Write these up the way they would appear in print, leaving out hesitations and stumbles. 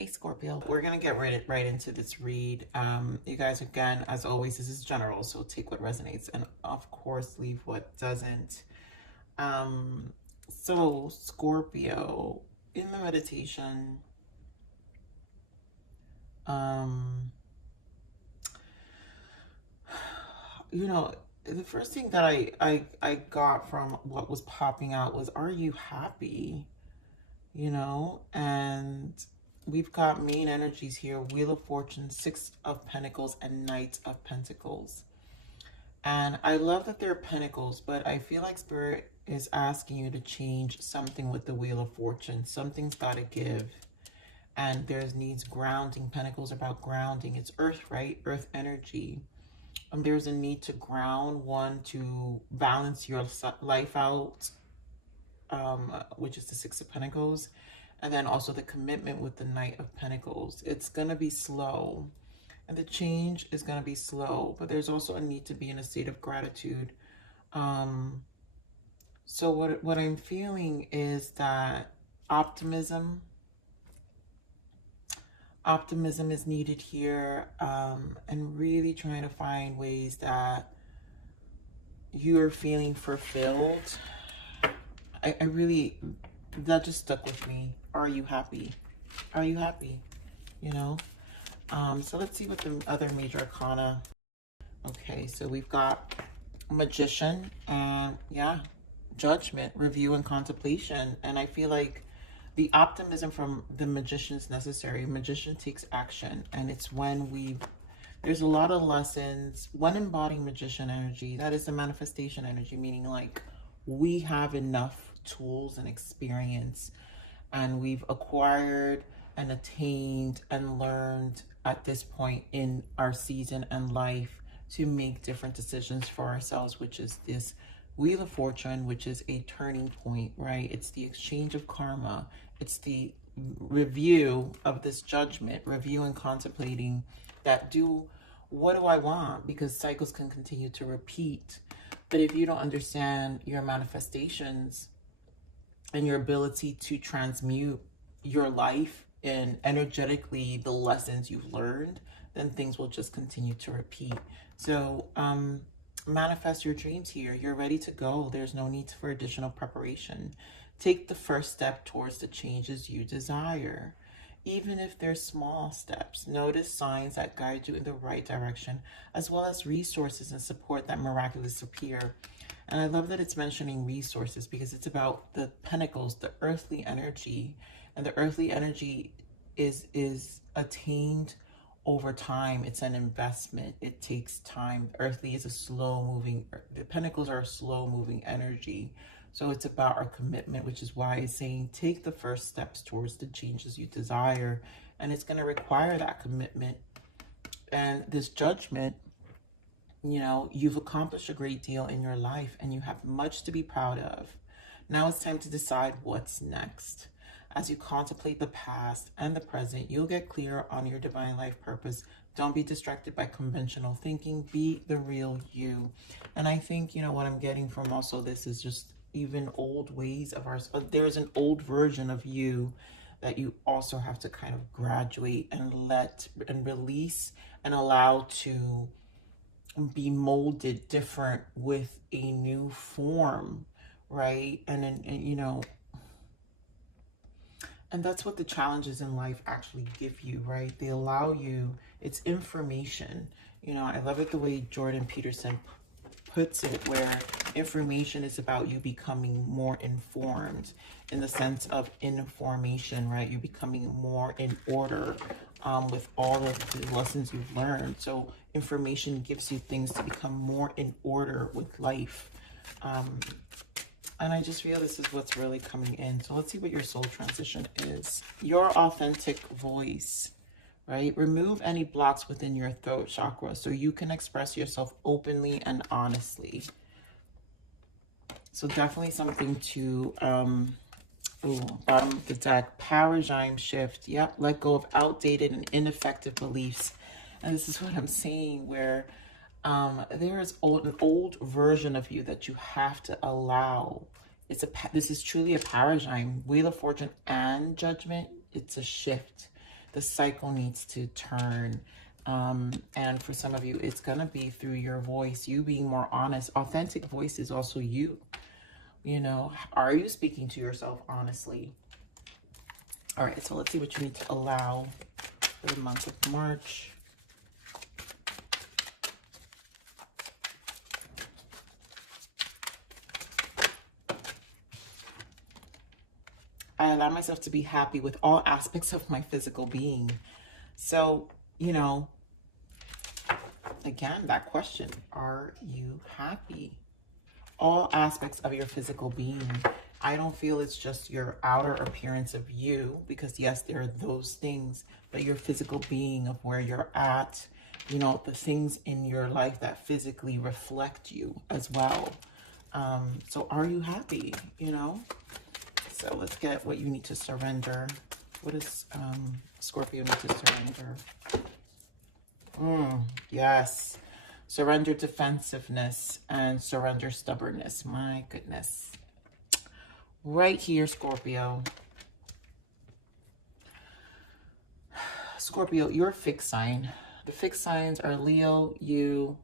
Hey Scorpio, we're gonna get right into this read. You guys, again, as always, this is general, so take what resonates and of course leave what doesn't. So Scorpio, in the meditation, um, you know, the first thing that I got from what was popping out was, are you happy? And we've got main energies here: Wheel of Fortune, Six of Pentacles, and Knight of Pentacles. And I love that they're pentacles, but I feel like Spirit is asking you to change something with the Wheel of Fortune. Something's got to give. And there's needs grounding. Pentacles about grounding. It's earth, right? Earth energy. There's a need to ground, one, to balance your life out, which is the Six of Pentacles. And then also the commitment with the Knight of Pentacles. It's going to be slow. And the change is going to be slow. But there's also a need to be in a state of gratitude. So what I'm feeling is that optimism is needed here. And really trying to find ways that you're feeling fulfilled. I really, that just stuck with me. Are you happy? Are you happy? So let's see what the other major arcana. Okay, so we've got Magician and Judgment, Review, and Contemplation. And I feel like the optimism from the Magician is necessary. Magician takes action, and it's when there's a lot of lessons. When embodying Magician energy, that is the manifestation energy, meaning like we have enough tools and experience, and we've acquired and attained and learned at this point in our season and life to make different decisions for ourselves, which is this Wheel of Fortune, which is a turning point, right? It's the exchange of karma. It's the review of this judgment, review and contemplating that what do I want? Because cycles can continue to repeat. But if you don't understand your manifestations and your ability to transmute your life and energetically the lessons you've learned, then things will just continue to repeat. So manifest your dreams here. You're ready to go. There's no need for additional preparation. Take the first step towards the changes you desire. Even if they're small steps, notice signs that guide you in the right direction, as well as resources and support that miraculously appear. And I love that it's mentioning resources, because it's about the pentacles, the earthly energy. And the earthly energy is attained over time. It's an investment. It takes time. Earthly is the pentacles are a slow moving energy. So it's about our commitment, which is why it's saying take the first steps towards the changes you desire. And it's going to require that commitment. And this judgment, you've accomplished a great deal in your life and you have much to be proud of. Now it's time to decide what's next. As you contemplate the past and the present, you'll get clear on your divine life purpose. Don't be distracted by conventional thinking. Be the real you. And I think, what I'm getting from also this is just even old ways of there's an old version of you that you also have to kind of graduate and let and release and allow to be molded different with a new form, right? And that's what the challenges in life actually give you, right? They allow you, it's information. I love it the way Jordan Peterson puts it, where information is about you becoming more informed in the sense of information, right? You're becoming more in order with all of the lessons you've learned. So information gives you things to become more in order with life. And I just feel this is what's really coming in. So let's see what your soul transition is. Your authentic voice, right? Remove any blocks within your throat chakra so you can express yourself openly and honestly. So definitely something to, bottom of the deck, paradigm shift. Yep, let go of outdated and ineffective beliefs. And this is what I'm saying, where there is an old version of you that you have to allow. This is truly a paradigm. Wheel of Fortune and Judgment. It's a shift. The cycle needs to turn. And for some of you, it's going to be through your voice, you being more honest. Authentic voice is also you. You know, are you speaking to yourself honestly? All right, so let's see what you need to allow for the month of March. I allow myself to be happy with all aspects of my physical being. So, you know, again, that question, are you happy? All aspects of your physical being. I don't feel it's just your outer appearance of you, because yes, there are those things, but your physical being of where you're at, you know, the things in your life that physically reflect you as well. So are you happy, you know? So let's get what you need to surrender. What does Scorpio need to surrender? Yes. Surrender defensiveness and surrender stubbornness. My goodness. Right here, Scorpio. Scorpio, you're a fixed sign. The fixed signs are Leo, you,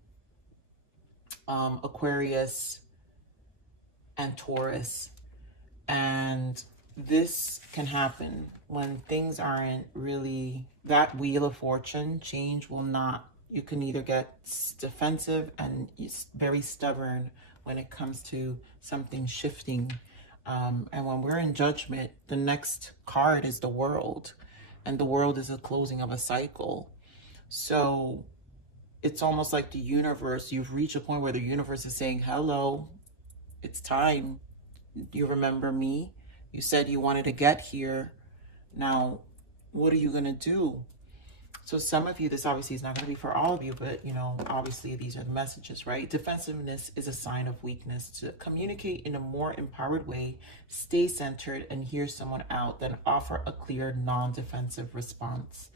Aquarius, and Taurus. And this can happen when things aren't really, that wheel of fortune, change will not. You can either get defensive and very stubborn when it comes to something shifting. And when we're in judgment, the next card is the world. And the world is a closing of a cycle. So it's almost like the universe, you've reached a point where the universe is saying, hello, it's time. You remember me? You said you wanted to get here. Now, what are you going to do? So some of you, this obviously is not going to be for all of you, but, you know, obviously these are the messages, right? Defensiveness is a sign of weakness. To communicate in a more empowered way, stay centered and hear someone out, then offer a clear, non-defensive response.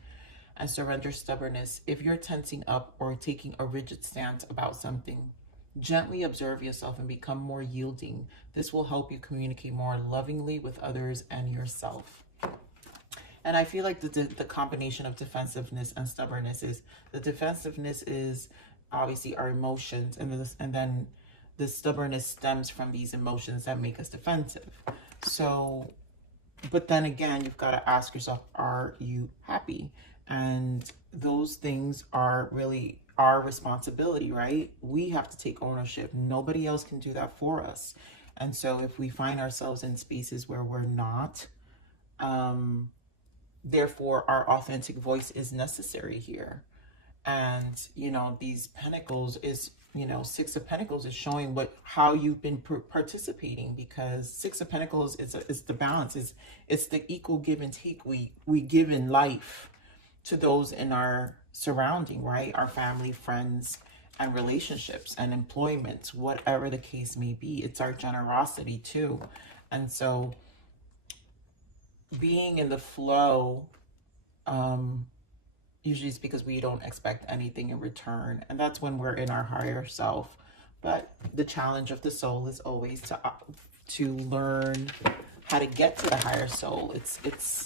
And surrender stubbornness. If you're tensing up or taking a rigid stance about something, gently observe yourself and become more yielding. This will help you communicate more lovingly with others and yourself. And I feel like the combination of defensiveness and stubbornness is, the defensiveness is obviously our emotions, and then the stubbornness stems from these emotions that make us defensive. So, but then again, you've got to ask yourself, are you happy? And those things are really our responsibility, right? We have to take ownership. Nobody else can do that for us. And so if we find ourselves in spaces where we're not, therefore our authentic voice is necessary here. And, you know, these pentacles is, you know, Six of Pentacles is showing how you've been participating, because Six of Pentacles is the balance, it's the equal give and take we give in life to those in our surrounding, right? Our family, friends, and relationships and employment, whatever the case may be. It's our generosity too. And so being in the flow, usually it's because we don't expect anything in return. And that's when we're in our higher self. But the challenge of the soul is always to learn how to get to the higher soul. It's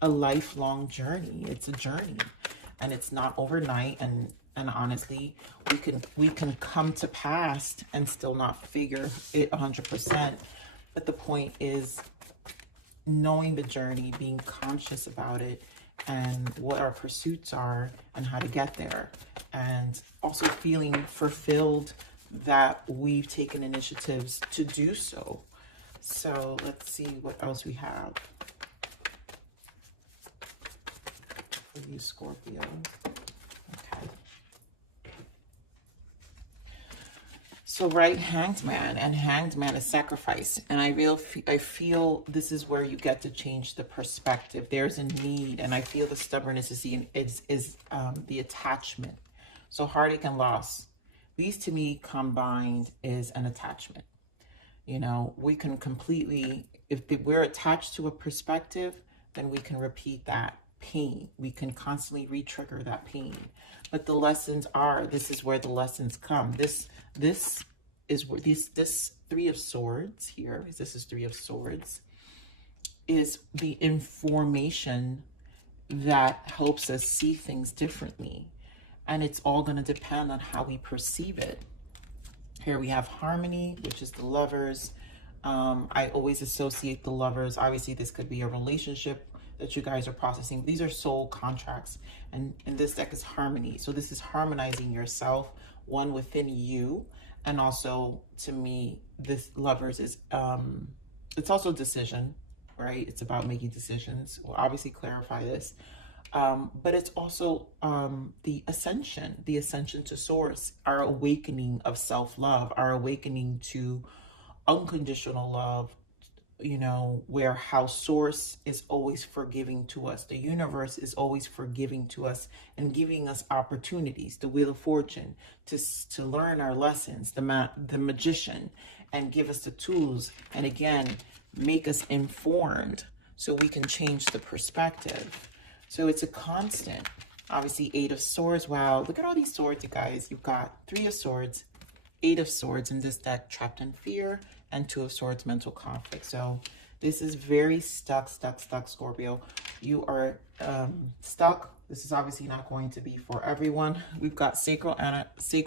a lifelong journey. It's a journey, and it's not overnight. And honestly, we can come to pass and still not figure it 100%. But the point is knowing the journey, being conscious about it, and what our pursuits are and how to get there, and also feeling fulfilled that we've taken initiatives to do so. So let's see what else we have for you, Scorpio. Okay. So right, Hanged Man, and Hanged Man is sacrifice. And I feel this is where you get to change the perspective. There's a need, and I feel the stubbornness is the attachment. So heartache and loss, these to me combined is an attachment. You know, we can completely, if we're attached to a perspective, then we can repeat that pain. We can constantly re-trigger that pain. But the lessons are, this is where the lessons come. This is where this Three of Swords here, this is Three of Swords. is the information that helps us see things differently. And it's all going to depend on how we perceive it. Here we have harmony, which is the lovers. I always associate the lovers. Obviously, this could be a relationship that you guys are processing. These are soul contracts. And this deck is harmony. So this is harmonizing yourself, one within you. And also, to me, this lovers is, it's also decision, right? It's about making decisions. We'll obviously clarify this. But it's also the ascension to source, our awakening of self-love, our awakening to unconditional love, you know, where how source is always forgiving to us. The universe is always forgiving to us and giving us opportunities, the wheel of fortune, to learn our lessons, the magician, and give us the tools. And again, make us informed so we can change the perspective. So it's a constant. Obviously, 8 of Swords. Wow, look at all these swords, you guys. You've got 3 of Swords, 8 of Swords in this deck, trapped in fear, and 2 of Swords, mental conflict. So this is very stuck, Scorpio. You are stuck. This is obviously not going to be for everyone. We've got sacral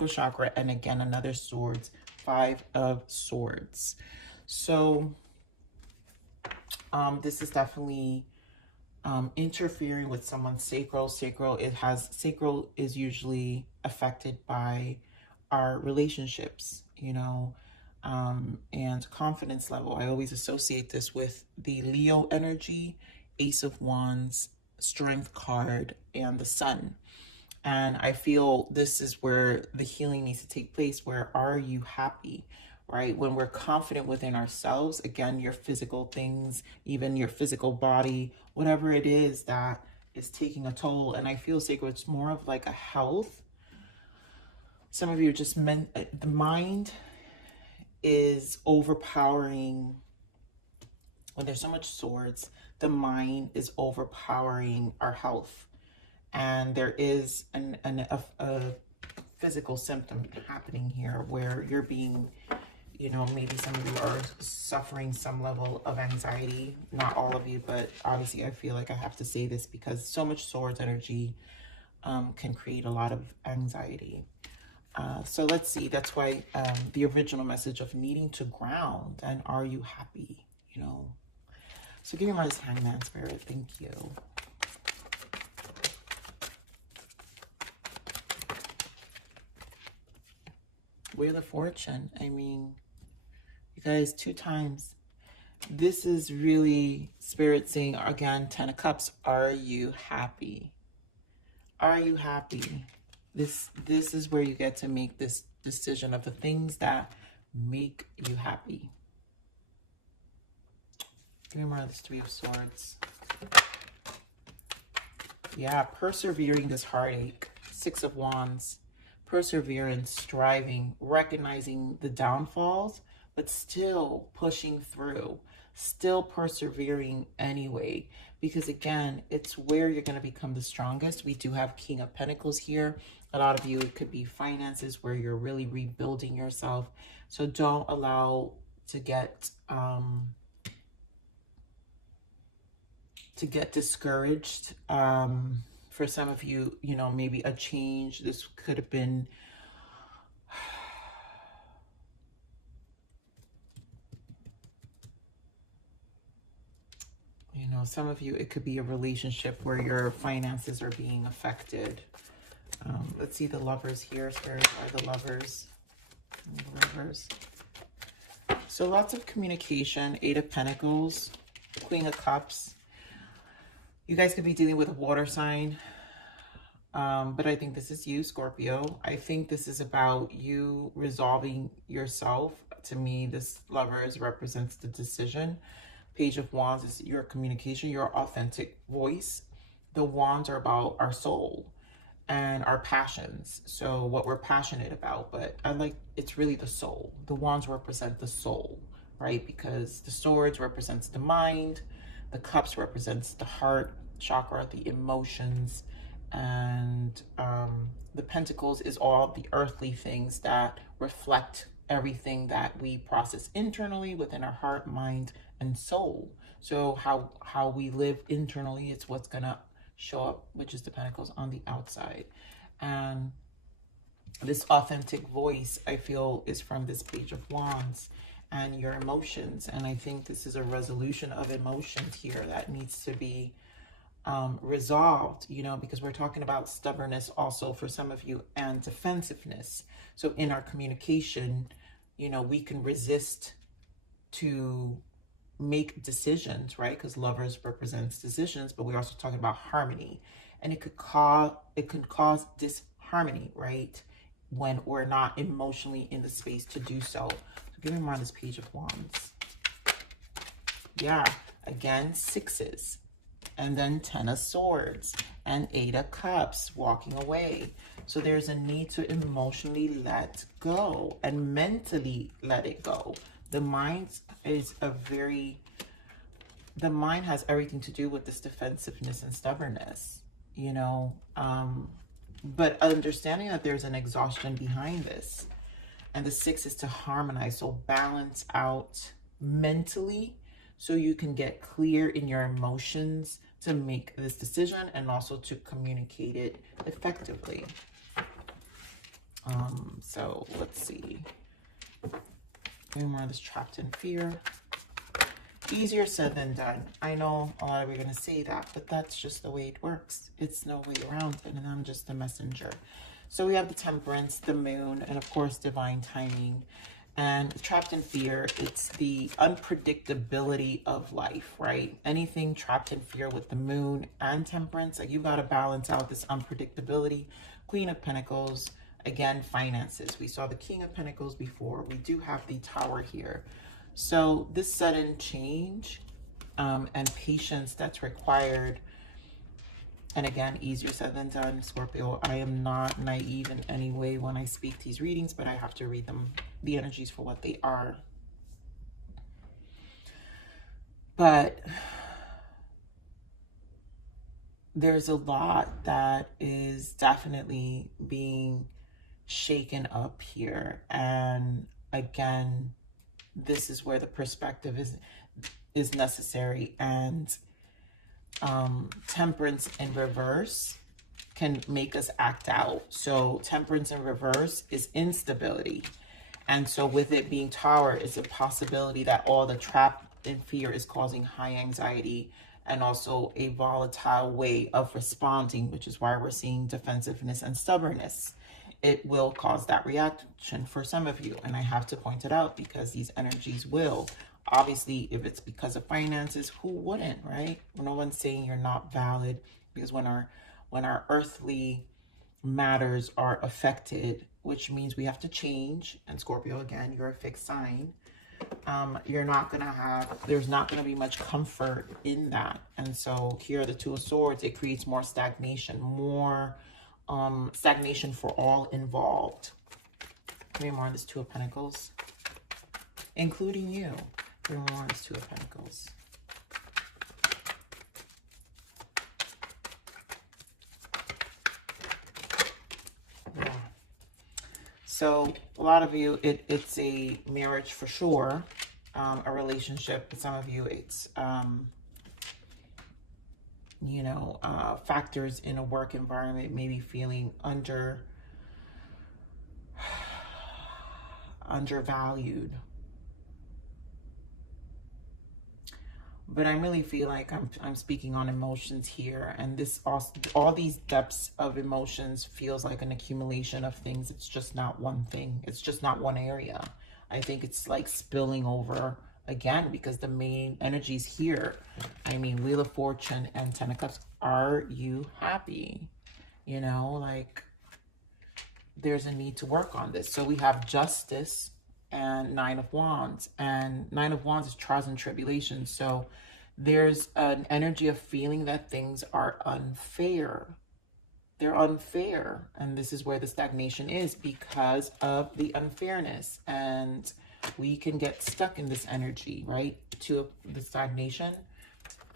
chakra, and again, another Swords, 5 of Swords. So this is definitely interfering with someone's sacral. Sacral is usually affected by our relationships, you know, and confidence level. I always associate this with the Leo energy, Ace of Wands, Strength card, and the Sun. And I feel this is where the healing needs to take place. Where are you happy? Right? When we're confident within ourselves, again, your physical things, even your physical body, whatever it is that is taking a toll. And I feel sacred, it's more of like a health. Some of you are just the mind is overpowering. When there's so much swords, the mind is overpowering our health. And there is a physical symptom happening here where you're being, you know, maybe some of you are suffering some level of anxiety. Not all of you, but obviously I feel like I have to say this because so much swords energy can create a lot of anxiety. So let's see. That's why the original message of needing to ground and are you happy, you know. So give me my Hangman Spirit. Thank you. Wheel of Fortune. I mean, you guys, 2 times. This is really Spirit saying, again, 10 of Cups. Are you happy? Are you happy? This is where you get to make this decision of the things that make you happy. Give me more of this 3 of Swords. Yeah, persevering this heartache. 6 of Wands. Perseverance, striving, recognizing the downfalls, but still pushing through, still persevering anyway. Because again, it's where you're going to become the strongest. We do have King of Pentacles here. A lot of you, it could be finances where you're really rebuilding yourself. So don't allow to get discouraged. For some of you, you know, maybe a change. This could have been you know, some of you, it could be a relationship where your finances are being affected. Let's see the lovers here. Spirit are the lovers. The lovers. So lots of communication. 8 of Pentacles, Queen of Cups. You guys could be dealing with a water sign. But I think this is you, Scorpio. I think this is about you resolving yourself. To me, this lovers represents the decision. Page of Wands is your communication, your authentic voice. The Wands are about our soul and our passions. So what we're passionate about, but it's really the soul. The Wands represent the soul, right? Because the Swords represents the mind. The Cups represents the heart chakra, the emotions, and the Pentacles is all the earthly things that reflect everything that we process internally within our heart, mind, and soul. So how we live internally, it's what's gonna show up, which is the Pentacles, on the outside. And this authentic voice, I feel, is from this Page of Wands and your emotions. And I think this is a resolution of emotions here that needs to be resolved, you know, because we're talking about stubbornness also for some of you, and defensiveness. So in our communication, you know, we can resist to make decisions, right? Because lovers represents decisions, but we're also talking about harmony, and it can cause disharmony, right, when we're not emotionally in the space to do so. So give me more on this Page of Wands. Yeah, again, sixes, and then 10 of Swords and 8 of Cups, walking away. So there's a need to emotionally let go and mentally let it go. The mind is the mind has everything to do with this defensiveness and stubbornness, you know, but understanding that there's an exhaustion behind this. And the 6 is to harmonize, so balance out mentally so you can get clear in your emotions to make this decision and also to communicate it effectively. So let's see. More of this trapped in fear. Easier said than done. I know a lot of you are going to say that, but that's just the way it works. It's no way around it, and I'm just a messenger. So we have the Temperance, the Moon, and of course, divine timing. And trapped in fear, it's the unpredictability of life, right? Anything trapped in fear with the Moon and Temperance, like, you got to balance out this unpredictability. Queen of Pentacles, again, finances. We saw the King of Pentacles before. We do have the Tower here. So this sudden change and patience that's required, and again, easier said than done, Scorpio. I am not naive in any way when I speak these readings, but I have to read them, the energies, for what they are. But there's a lot that is definitely being shaken up here. And again, this is where the perspective is necessary. And Temperance in reverse can make us act out. So Temperance in reverse is instability. And so with it being Tower, it's a possibility that all the trap in fear is causing high anxiety and also a volatile way of responding, which is why we're seeing defensiveness and stubbornness. It will cause that reaction for some of you. And I have to point it out because these energies will. Obviously, if it's because of finances, who wouldn't, right? No one's saying you're not valid, because when our earthly matters are affected, which means we have to change, and Scorpio, again, you're a fixed sign, there's not going to be much comfort in that. And so here, the Two of Swords, it creates more stagnation, stagnation for all involved. Give me more on this Two of Pentacles, including you. Give me more on this Two of Pentacles. Yeah. So a lot of you, it's a marriage for sure, a relationship. Some of you, it's you know, factors in a work environment, maybe feeling undervalued. But I really feel like I'm speaking on emotions here, and this also, all these depths of emotions feels like an accumulation of things. It's just not one thing. It's just not one area. I think it's like spilling over again, because the main energies here, I mean, Wheel of Fortune and 10 of Cups. Are you happy? You know, like, there's a need to work on this. So we have Justice and 9 of Wands, and 9 of Wands is trials and tribulations. So there's an energy of feeling that things are unfair. They're unfair, and this is where the stagnation is, because of the unfairness. And we can get stuck in this energy, right, to the stagnation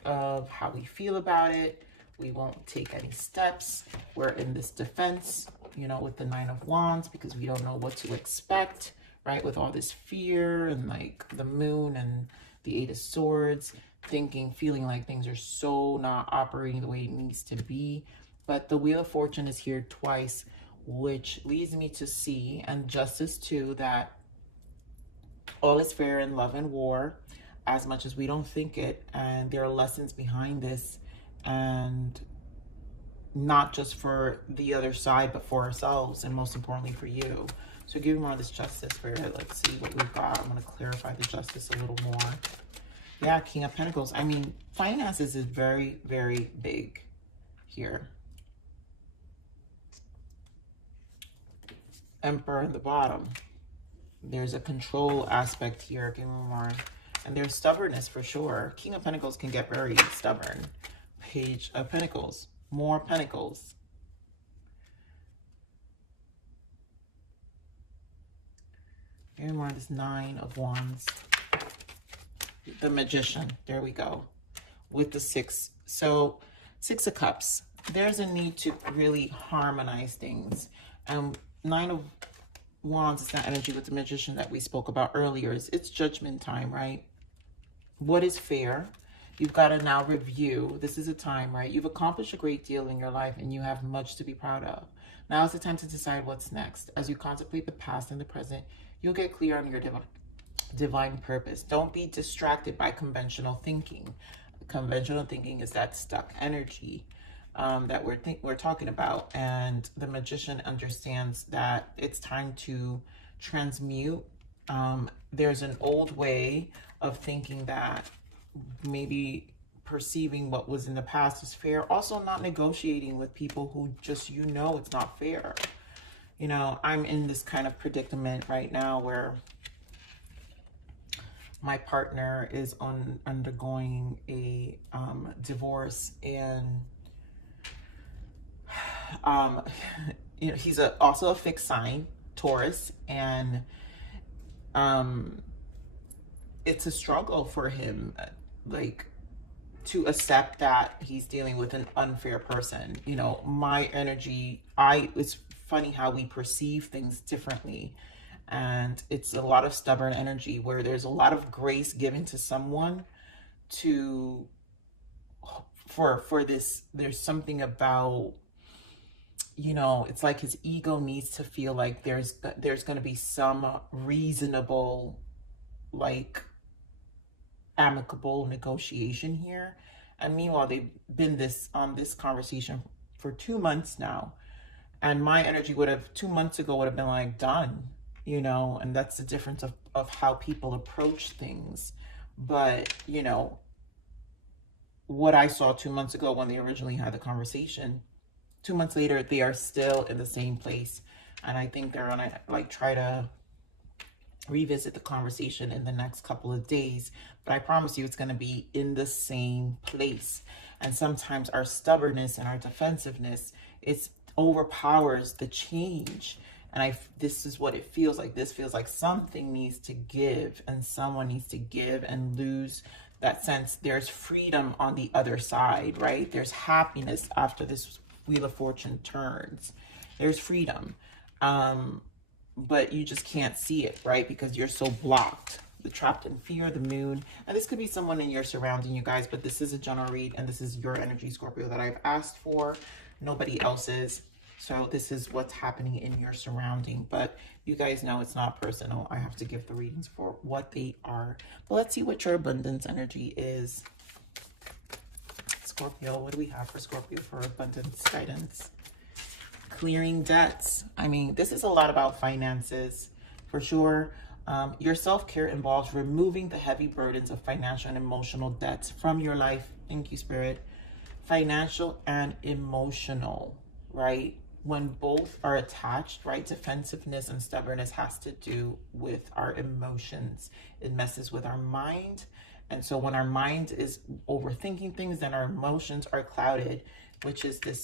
of how we feel about it. We won't take any steps. We're in this defense, you know, with the 9 of Wands, because we don't know what to expect, right? With all this fear and like the Moon and the Eight of Swords, feeling like things are so not operating the way it needs to be. But the Wheel of Fortune is here twice, which leads me to see, and Justice too, that all is fair in love and war, as much as we don't think it. And there are lessons behind this, and not just for the other side, but for ourselves, and most importantly for you. So give me more of this Justice, Spirit. Let's see what we've got. I'm going to clarify the Justice a little more. Yeah, King of Pentacles. I mean, finances is very, very big here. Emperor in the bottom. There's a control aspect here. Give me more. And there's stubbornness for sure. King of Pentacles can get very stubborn. Page of Pentacles. More Pentacles. Give me more of this Nine of Wands. The Magician. There we go. With the Six. So, Six of Cups. There's a need to really harmonize things. Nine of Wands is that energy with the Magician that we spoke about earlier. It's judgment time, right? What is fair? You've got to now review. This is a time, right? You've accomplished a great deal in your life and you have much to be proud of. Now is the time to decide what's next. As you contemplate the past and the present, you'll get clear on your divine purpose. Don't be distracted by conventional thinking. Conventional thinking is that stuck energy that we're talking about, and the Magician understands that it's time to transmute. There's an old way of thinking that maybe perceiving what was in the past is fair. Also, not negotiating with people who just, it's not fair. I'm in this kind of predicament right now where my partner is undergoing a divorce, and he's also a fixed sign, Taurus, and it's a struggle for him, like, to accept that he's dealing with an unfair person. My energy, it's funny how we perceive things differently, and it's a lot of stubborn energy where there's a lot of grace given to someone for this. There's something about, it's like his ego needs to feel like there's going to be some reasonable, like, amicable negotiation here. And meanwhile, they've been on this conversation for 2 months now, and my energy 2 months ago would have been like, done, and that's the difference of how people approach things. But what I saw 2 months ago when they originally had the conversation, 2 months later, they are still in the same place. And I think they're gonna try to revisit the conversation in the next couple of days. But I promise you, it's gonna be in the same place. And sometimes our stubbornness and our defensiveness, it overpowers the change. And this is what it feels like. This feels like something needs to give, and someone needs to give and lose that sense. There's freedom on the other side, right? There's happiness after this Wheel of Fortune turns. There's freedom. But you just can't see it, right? Because you're so blocked. The Trapped in Fear, the Moon. And this could be someone in your surrounding, you guys, but this is a general read, and this is your energy, Scorpio, that I've asked for. Nobody else's. So this is what's happening in your surrounding. But you guys know it's not personal. I have to give the readings for what they are. But let's see what your abundance energy is. Scorpio, what do we have for Scorpio for abundance guidance? Clearing debts. I mean, this is a lot about finances for sure. Your self-care involves removing the heavy burdens of financial and emotional debts from your life. Thank you, Spirit. Financial and emotional, right? When both are attached, right? Defensiveness and stubbornness has to do with our emotions. It messes with our mind. And so when our mind is overthinking things, then our emotions are clouded, which is this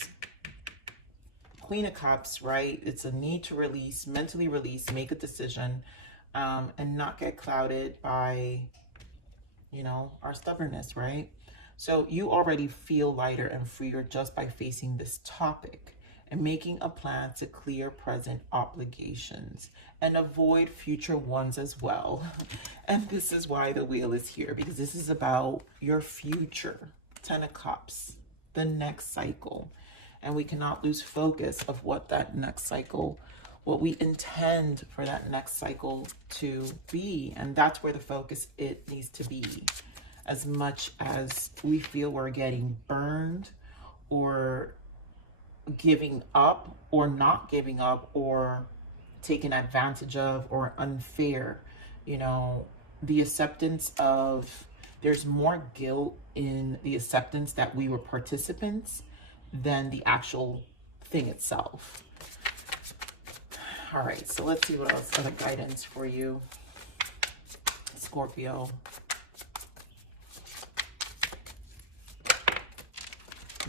Queen of Cups, right? It's a need to release, mentally release, make a decision, and not get clouded by, our stubbornness, right? So you already feel lighter and freer just by facing this topic. and making a plan to clear present obligations and avoid future ones as well. And this is why the wheel is here, because this is about your future. 10 of Cups, the next cycle. And we cannot lose focus of what that next cycle, what we intend for that next cycle to be. And that's where the focus it needs to be. As much as we feel we're getting burned or giving up or not giving up or taken advantage of or unfair, you know, the acceptance of, there's more guilt in the acceptance that we were participants than the actual thing itself. All right, so let's see what else other guidance for you, Scorpio.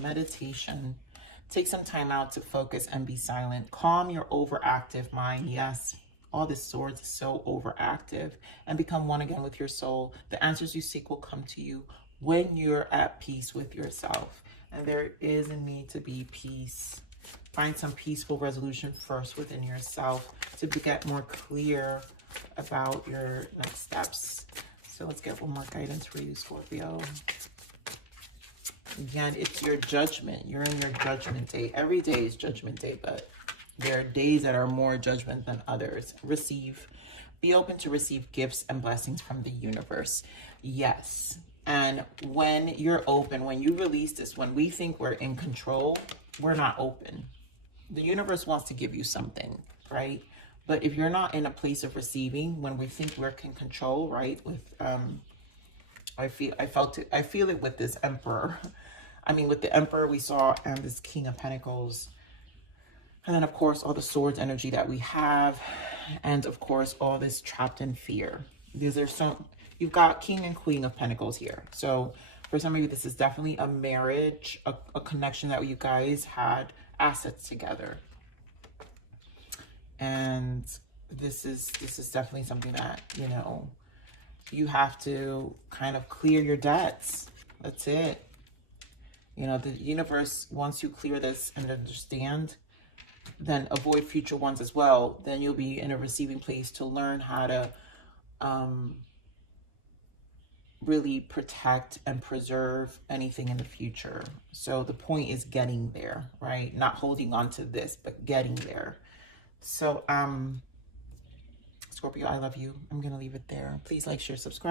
Meditation. Take some time out to focus and be silent. Calm your overactive mind. Yes, all this swords is so overactive. And become one again with your soul. The answers you seek will come to you when you're at peace with yourself. And there is a need to be peace. Find some peaceful resolution first within yourself to get more clear about your next steps. So let's get one more guidance for you, Scorpio. Again, it's your judgment. You're in your judgment day. Every day is judgment day, but there are days that are more judgment than others. Receive. Be open to receive gifts and blessings from the universe. Yes. And when you're open, when you release this, when we think we're in control, we're not open. The universe wants to give you something, right? But if you're not in a place of receiving, when we think we're in control, right? With I feel it with this Emperor. I mean, with the Emperor we saw and this King of Pentacles. And then, of course, all the swords energy that we have. And, of course, all this trapped in fear. These are some, you've got King and Queen of Pentacles here. So, for some of you, this is definitely a marriage, a connection that you guys had assets together. And this is definitely something that, you know, you have to kind of clear your debts. That's it. You know, the universe, once you clear this and understand, then avoid future ones as well. Then you'll be in a receiving place to learn how to really protect and preserve anything in the future. So the point is getting there, right? Not holding on to this, but getting there. So, Scorpio, I love you. I'm going to leave it there. Please like, share, subscribe.